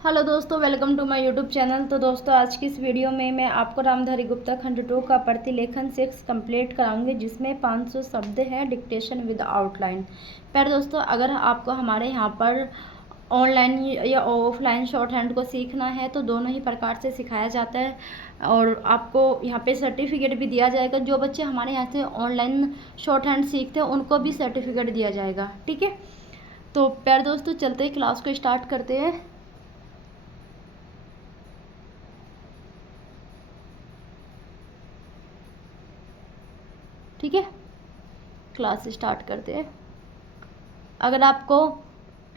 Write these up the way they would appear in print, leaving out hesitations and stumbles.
Hello दोस्तों, welcome to my YouTube channel. तो दोस्तों, आज की इस वीडियो में मैं आपको रामधारी गुप्ता खंड 2 का प्रतिलेखन 6 कंप्लीट कराऊंगी, जिसमें 500 शब्द है डिक्टेशन विद आउटलाइन। पर दोस्तों, अगर आपको हमारे यहाँ पर ऑनलाइन या ऑफलाइन शॉर्ट हैंड को सीखना है तो दोनों ही प्रकार से सिखाया जाता है और आपको यहाँ पे सर्टिफिकेट भी दिया जाएगा। जो बच्चे हमारे यहाँ से ऑनलाइन शॉर्ट हैंड सीखते हैं उनको भी सर्टिफिकेट दिया जाएगा, ठीक है। तो प्यारे दोस्तों, चलते ही क्लास को स्टार्ट करते हैं। ठीक है, क्लास स्टार्ट करते हैं। अगर आपको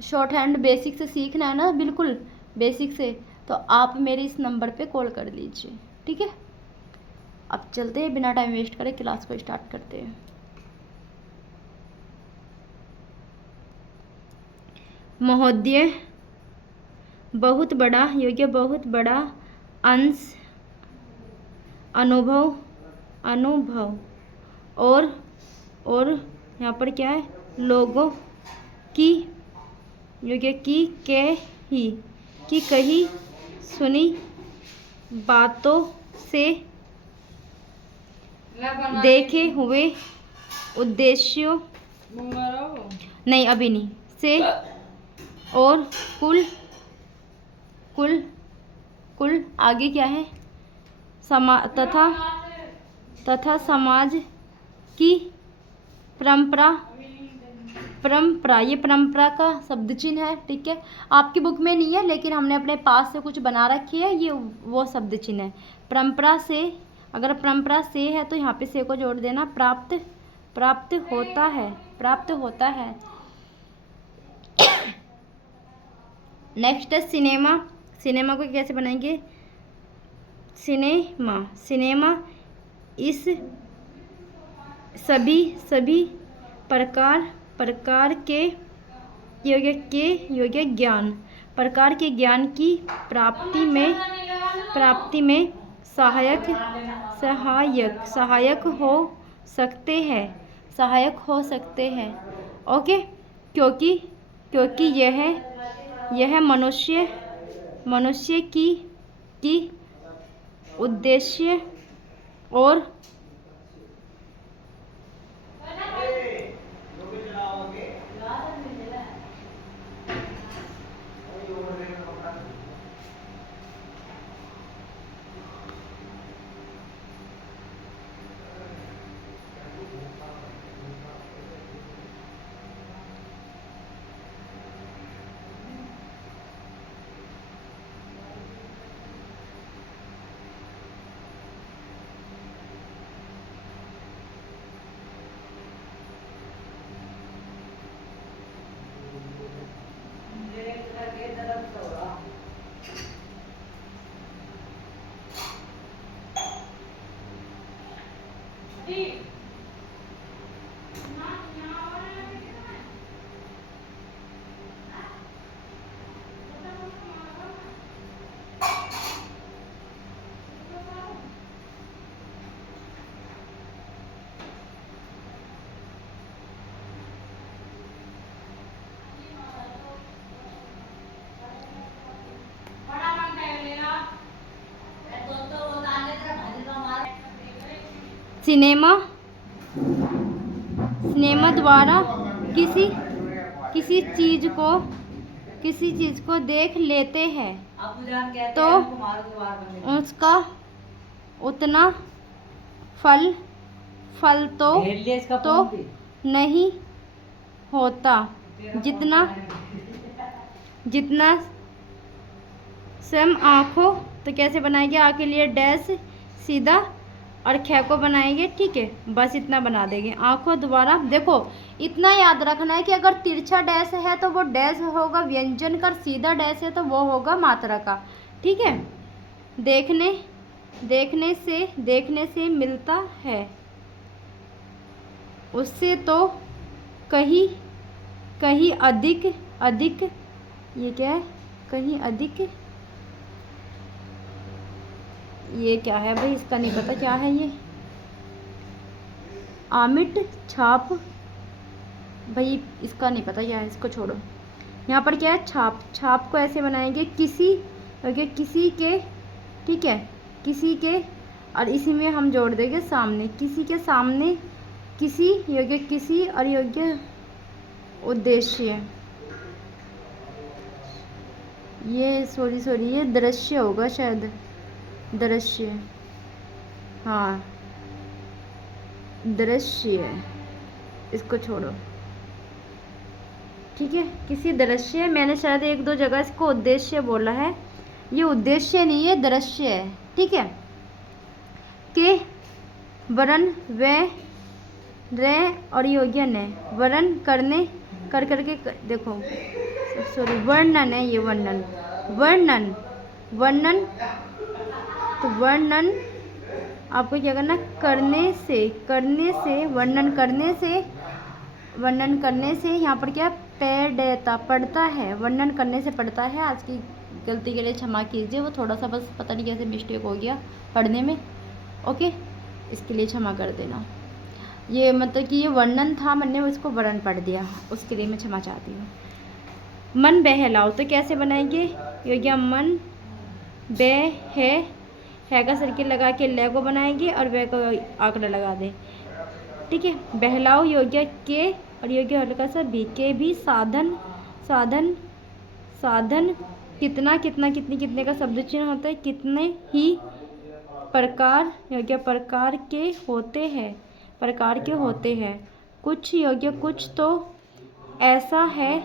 शॉर्ट हैंड बेसिक से सीखना है ना, बिल्कुल बेसिक से, तो आप मेरे इस नंबर पे कॉल कर लीजिए, ठीक है। अब चलते हैं, बिना टाइम वेस्ट करे क्लास को स्टार्ट करते हैं। महोदय, बहुत बड़ा योग्य, बहुत बड़ा अंश अनुभव और यहाँ पर क्या है, लोगों की योग्य की कही सुनी बातों से, देखे हुए उद्देश्यों, नहीं अभी नहीं, से और कुल आगे क्या है, तथा समाज की परंपरा, ये परंपरा का शब्द चिन्ह है, ठीक है। आपकी बुक में नहीं है, लेकिन हमने अपने पास से कुछ बना रखी है, ये वो शब्द चिन्ह है। परंपरा से, अगर परंपरा से है तो यहाँ पे से को जोड़ देना। प्राप्त होता है। नेक्स्ट है सिनेमा को कैसे बनाएंगे, सिनेमा इस सभी प्रकार के योग्य ज्ञान की प्राप्ति में सहायक हो सकते हैं। ओके, क्योंकि यह मनुष्य की उद्देश्य और सिनेमा द्वारा किसी चीज को देख लेते हैं तो उसका उतना फल तो नहीं होता जितना स्वयं आँखों, तो कैसे बनाएंगे, आ के लिए डैश सीधा और ख को बनाएंगे, ठीक है। बस इतना बना देंगे। आँखों द्वारा, देखो इतना याद रखना है कि अगर तिरछा डैश है तो वो डैश होगा व्यंजन का, सीधा डैश है तो वो होगा मात्रा का, ठीक है। देखने से मिलता है, उससे तो कहीं अधिक, ये क्या है, कहीं अधिक, ये क्या है भाई, इसका नहीं पता क्या है ये, आमिट छाप, भाई इसका नहीं पता क्या है, इसको छोड़ो। यहाँ पर क्या है, छाप। छाप को ऐसे बनाएंगे, किसी, ओके, किसी के, ठीक है, किसी के, और इसी में हम जोड़ देंगे सामने, किसी के सामने, किसी योग्य, किसी और योग्य उद्देश्य, ये सॉरी ये दृश्य होगा शायद, दृश्य, हाँ दृश्य, इसको छोड़ो, ठीक है, किसी दृश्य, मैंने शायद एक दो जगह इसको उद्देश्य बोला है, ये उद्देश्य नहीं है, दृश्य है, ठीक है। के वरण व रे और योग्य ने, वरण करने, कर करके देखो, सॉरी वर्णन है ये, वर्णन, वर्णन, वर्णन, तो वर्णन आपको क्या करना, करने से, करने से, वर्णन करने से, वर्णन करने से, यहाँ पर क्या पेड़ता, पढ़ता है, वर्णन करने से पढ़ता है। आज की गलती के लिए क्षमा कीजिए, वो थोड़ा सा बस पता नहीं कैसे मिस्टेक हो गया पढ़ने में, ओके, इसके लिए क्षमा कर देना। ये मतलब कि ये वर्णन था, मैंने उसको वर्ण पढ़ दिया, उसके लिए मैं क्षमा चाहती हूँ। मन बहलाओ, तो कैसे बनाएंगे, ये क्या, मन बह है का सर्किल लगा के ले को बनाएंगे और वह को आंकड़ा लगा दे, ठीक है। बहलाओ योग्य के और योग्य हल्का सा भी, के भी साधन, साधन, साधन, कितना, कितना, कितनी, कितने का शब्द चिन्ह होता है, कितने ही प्रकार, योग्य प्रकार के होते हैं, प्रकार के होते हैं, कुछ योग्य, कुछ तो ऐसा है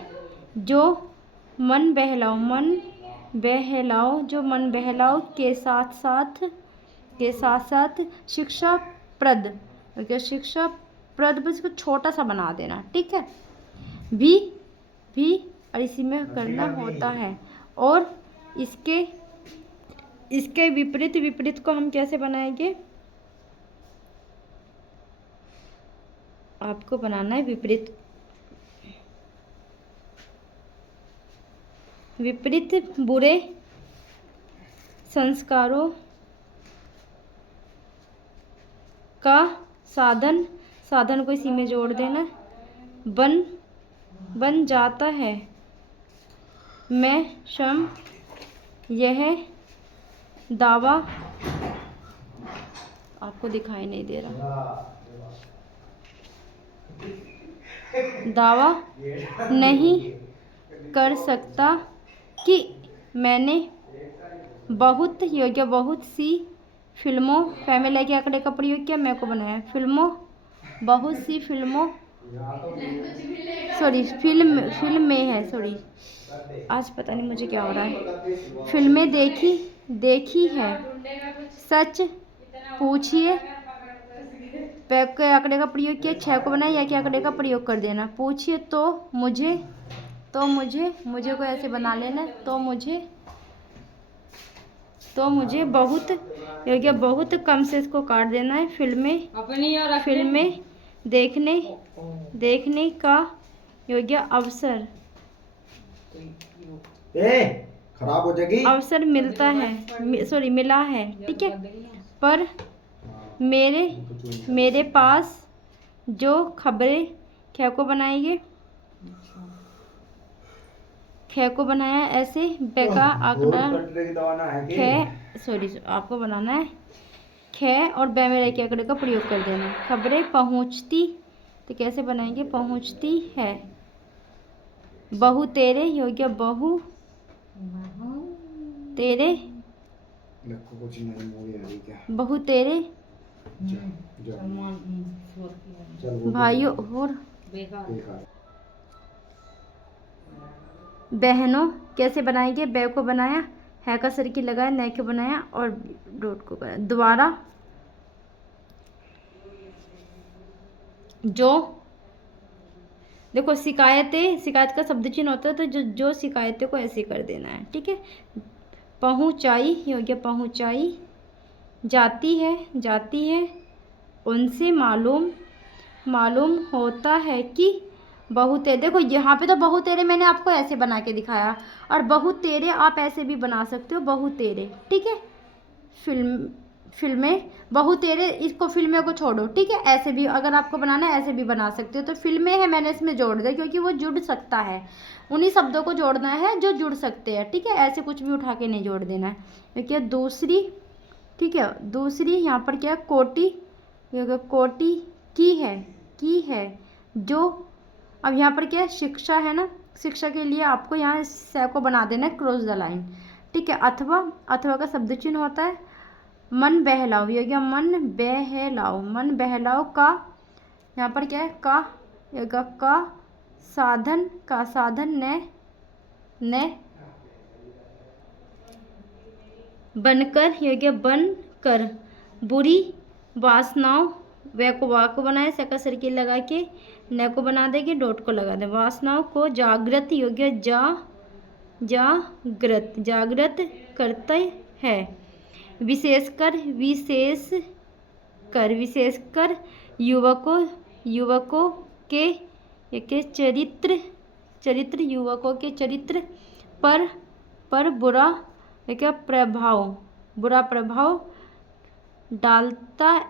जो मन बहलाओ, मन बहलाओ, जो मन बहलाओ के साथ साथ, के साथ साथ शिक्षाप्रद, ओके, शिक्षाप्रद, बस इसको छोटा सा बना देना, ठीक है। भी और इसी में करना होता है, और इसके, इसके विपरीत, विपरीत को हम कैसे बनाएंगे, आपको बनाना है विपरीत, विपरीत बुरे संस्कारों का साधन, साधन को इसी में जोड़ देना, बन जाता है। मैं क्षम, यह दावा, आपको दिखाई नहीं दे रहा, दावा नहीं कर सकता कि मैंने बहुत योग्य, बहुत सी फिल्मों, फैमिली के आंकड़े का प्रयोग किया, मैं को बनाया, फिल्मों, बहुत सी फिल्मों, सॉरी फिल्म में है, सॉरी आज पता नहीं मुझे क्या हो रहा है, फिल्में देखी है, सच पूछिए, पैक के आंकड़े का प्रयोग किया, 6 को बनाया, या के आंकड़े का प्रयोग कर देना, पूछिए तो मुझे, मुझे को ऐसे बना लेना, तो मुझे बहुत योग्य, बहुत कम से इसको काट देना है, फिल्में देखने का योग्य अवसर, खराब हो जाएगी, अवसर मिलता है, सॉरी मिला है, ठीक है, पर मेरे पास जो खबरें, ख को बनाएंगे, ख को बनाया ऐसे, ब का आंकड़ा, ख, सॉरी आपको बनाना है ख और ब में रह के आंकड़े का प्रयोग कर देना, खबरें पहुंचती, तो कैसे बनाएंगे, पहुंचती है, बहु तेरे योग्य, बहु तेरे, बहु तेरे भाइयों और बहनों, कैसे बनाएंगे, बै को बनाया, है का सर्किल लगाया, नै को बनाया और डॉट को बनाया, द्वारा जो, देखो शिकायत का शब्द चिन्ह होता है, तो जो शिकायतें को ऐसे कर देना है, ठीक है। पहुंचाई योग्य, पहुंचाई जाती है, उनसे मालूम होता है कि बहुतेरे, देखो यहाँ पे तो बहुतेरे मैंने आपको ऐसे बना के दिखाया, और बहुतेरे आप ऐसे भी बना सकते हो, बहुतेरे, ठीक है। फिल्में, बहु तेरे, इसको फिल्में को छोड़ो, ठीक है। ऐसे भी अगर आपको बनाना है ऐसे भी बना सकते हो। तो फिल्में है मैंने इसमें जोड़ दिया क्योंकि वो जुड़ सकता है, उन्हीं शब्दों को जोड़ना है जो जुड़ सकते हैं, ठीक है। ऐसे कुछ भी उठा के नहीं जोड़ देना है। देखिए दूसरी, ठीक है, दूसरी यहाँ पर क्या है, कोटि, कोटि की है जो, अब यहाँ पर क्या है, शिक्षा है ना, शिक्षा के लिए आपको यहाँ से को बना देना है क्रॉस द लाइन, ठीक है। अथवा, अथवा का शब्द चिन्ह होता है मन बहलाओ, ये क्या, मन बहलाओ, मन बहलाओ का, यहाँ पर क्या है, का साधन, का साधन न बनकर, ये क्या, बनकर बुरी वासनाओं, वे को वा को बनाए, सका सर्किल लगा के, न को बना देंगे, डॉट को लगा दे, वासनाओं को जागृत, योग्य जागृत करते हैं, विशेषकर युवकों के चरित्र युवकों के चरित्र पर बुरा प्रभाव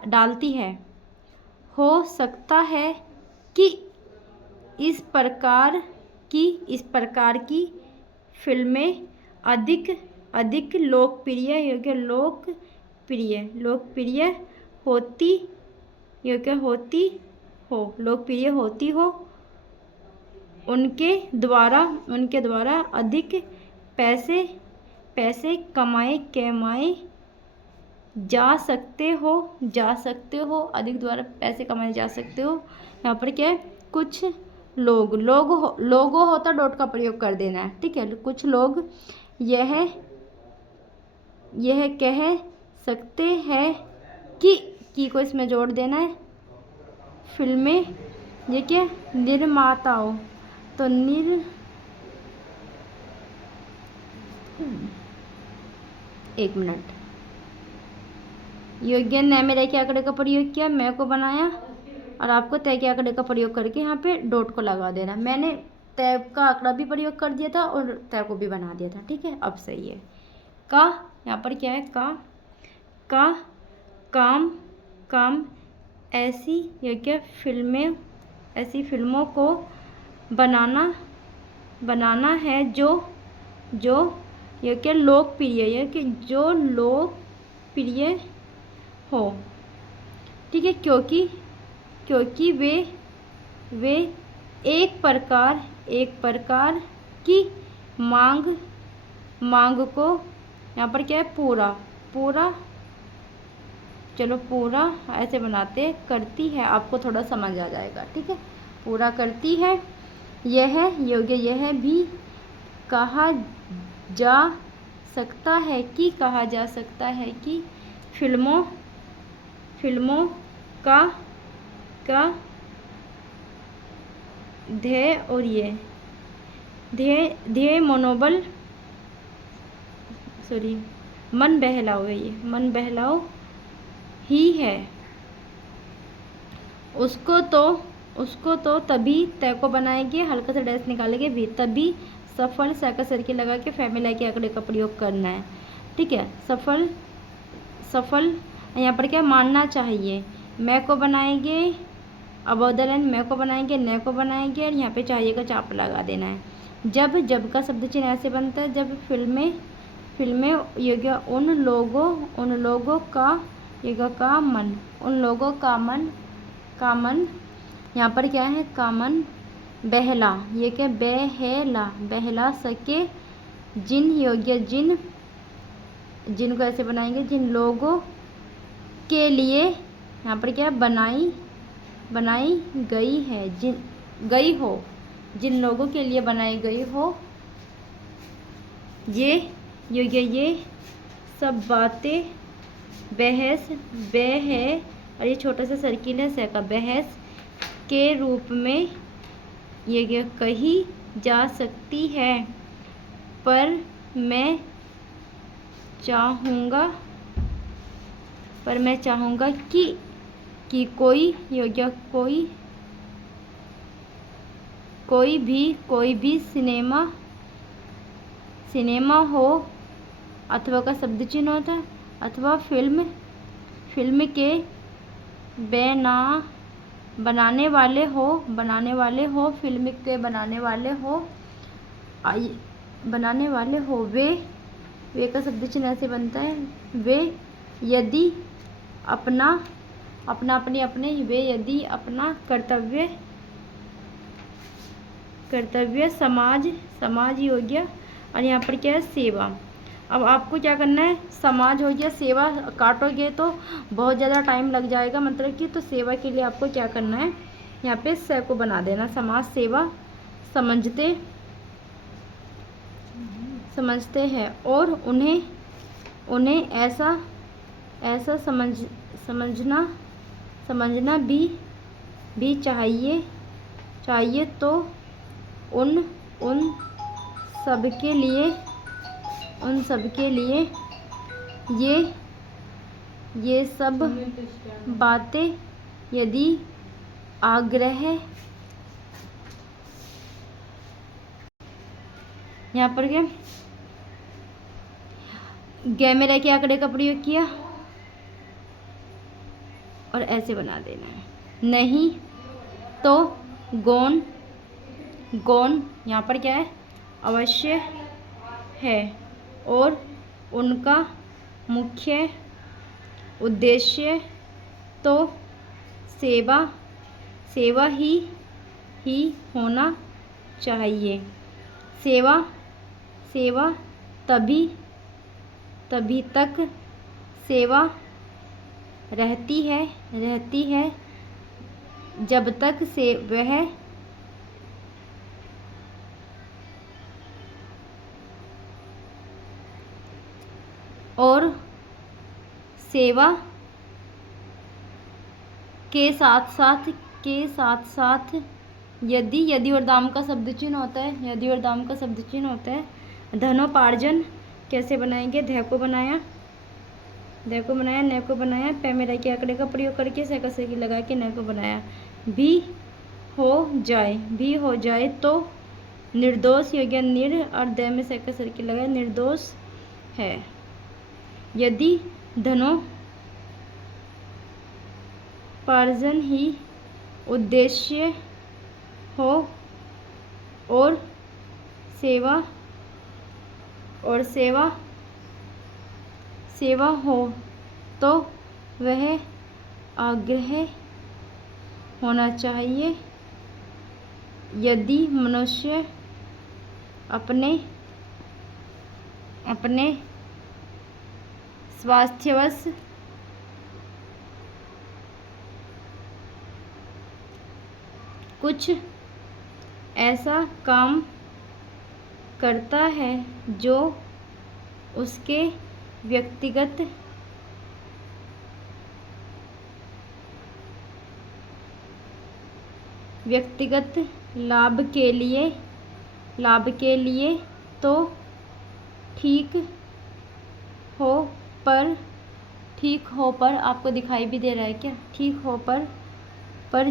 डालती है। हो सकता है कि इस प्रकार की फिल्में अधिक लोकप्रिय होती हो, उनके द्वारा अधिक पैसे कमाए जा सकते हो, अधिक द्वारा पैसे कमाए जा सकते हो। यहाँ पर क्या है, कुछ लोगो होता, डॉट का प्रयोग कर देना है, ठीक है। कुछ लोग यह कह सकते हैं कि को इसमें जोड़ देना है, फिल्में, ये क्या, निर्माताओं, तो एक मिनट, योग्य न में रह के आंकड़े का प्रयोग किया, मैं को बनाया, और आपको तय के आंकड़े का प्रयोग करके यहाँ पे डॉट को लगा देना। मैंने तय का आंकड़ा भी प्रयोग कर दिया था और तय को भी बना दिया था, ठीक है। अब सही है। का, यहाँ पर क्या है, का काम ऐसी, ये क्या, फिल्मों को बनाना है जो ये क्या, लोकप्रिय, ये कि जो लोकप्रिय हो, ठीक है। क्योंकि वे एक प्रकार की मांग को, यहाँ पर क्या है, पूरा चलो पूरा ऐसे बनाते, करती है, आपको थोड़ा समझ आ जाएगा, ठीक है। पूरा करती है, यह भी कहा जा सकता है कि फिल्मों का ध्येय, और ये ध्येय मनोबल, सॉरी, मन बहलाओ है, ये मन बहलाओ ही है। उसको तो तभी तय को बनाएंगे, हल्का सा डैश निकालेंगे भी, तभी सफल, साइकिल सर्किल लगा के फैमिली के आंकड़े का प्रयोग करना है, ठीक है। सफल यहाँ पर क्या, मानना चाहिए, मैं को बनाएंगे, अबोधलन मैं को बनाएंगे, न को बनाएंगे, और यहाँ पे चाहिए का चाप लगा देना है। जब का शब्द चिन्ह ऐसे बनता है, जब फिल्में योग्य उन लोगों का योग्य का मन, उन लोगों का मन, यहाँ पर क्या है, का मन बहला, ये क्या, बहला सके, जिनको ऐसे बनाएंगे, जिन लोगों के लिए, यहाँ पर क्या, बनाई गई है, जिन लोगों के लिए बनाई गई हो, ये सब बातें बहस और ये छोटा सा सर्किल है, का बहस के रूप में ये कही जा सकती है, पर मैं चाहूँगा कि कोई भी सिनेमा हो, अथवा का शब्द चिन्ह होता है, अथवा फिल्म फिल्म के बनाने वाले फिल्म के बनाने वाले हो वे का शब्द चिन्ह ऐसे बनता है, वे यदि अपना वे यदि अपना कर्तव्य समाज योग्य, और यहाँ पर क्या है, सेवा। अब आपको क्या करना है, समाज हो गया, सेवा काटोगे तो बहुत ज़्यादा टाइम लग जाएगा, मतलब कि तो सेवा के लिए आपको क्या करना है, यहाँ पे स को बना देना। समाज सेवा समझते हैं और उन्हें ऐसा समझना भी चाहिए तो उन सबके लिए ये सब बातें यदि आग्रह, यहाँ पर क्या गैमेरा के आंकड़े का प्रयोग किया और ऐसे बना देना है। नहीं तो गौण यहाँ पर क्या है, अवश्य है और उनका मुख्य उद्देश्य तो सेवा ही होना चाहिए। सेवा तभी तक सेवा रहती है जब तक से वह और सेवा के साथ यदि और दाम का शब्द चिन्ह होता है, धनोपार्जन कैसे बनाएंगे, ध को बनाया, न को बनाया, पैमेरा के आंकड़े का प्रयोग करके की लगा के न को बनाया, भी हो जाए तो निर्दोष योग्य निर और द में की लगाया, निर्दोष है। यदि धनोपार्जन ही उद्देश्य हो और सेवा हो तो वह आग्रह होना चाहिए। यदि मनुष्य अपने स्वास्थ्यवश कुछ ऐसा काम करता है जो उसके व्यक्तिगत लाभ के लिए तो ठीक हो पर आपको दिखाई भी दे रहा है क्या, ठीक हो पर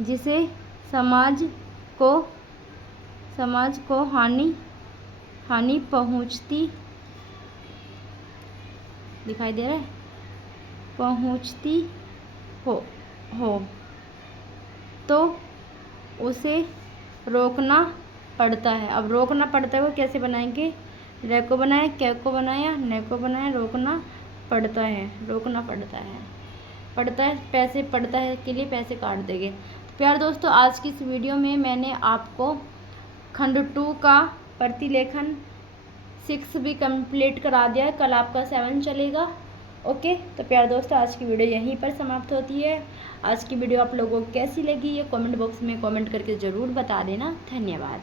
जिसे समाज को हानि पहुंचती दिखाई दे रहा है, पहुंचती हो तो उसे रोकना पड़ता है। अब रोकना पड़ता है वो कैसे बनाएंगे, र को बनाया, कै को बनाया, न को बनाया, रोकना पड़ता है, पैसे पड़ता है के लिए पैसे काट देंगे। तो प्यार दोस्तों, आज की इस वीडियो में मैंने आपको खंड 2 का प्रतिलेखन 6 भी कंप्लीट करा दिया है। कल आपका 7 चलेगा। ओके, तो प्यार दोस्तों, आज की वीडियो यहीं पर समाप्त होती है। आज की वीडियो आप लोगों को कैसी लगी ये कमेंट बॉक्स में कमेंट करके ज़रूर बता देना। धन्यवाद।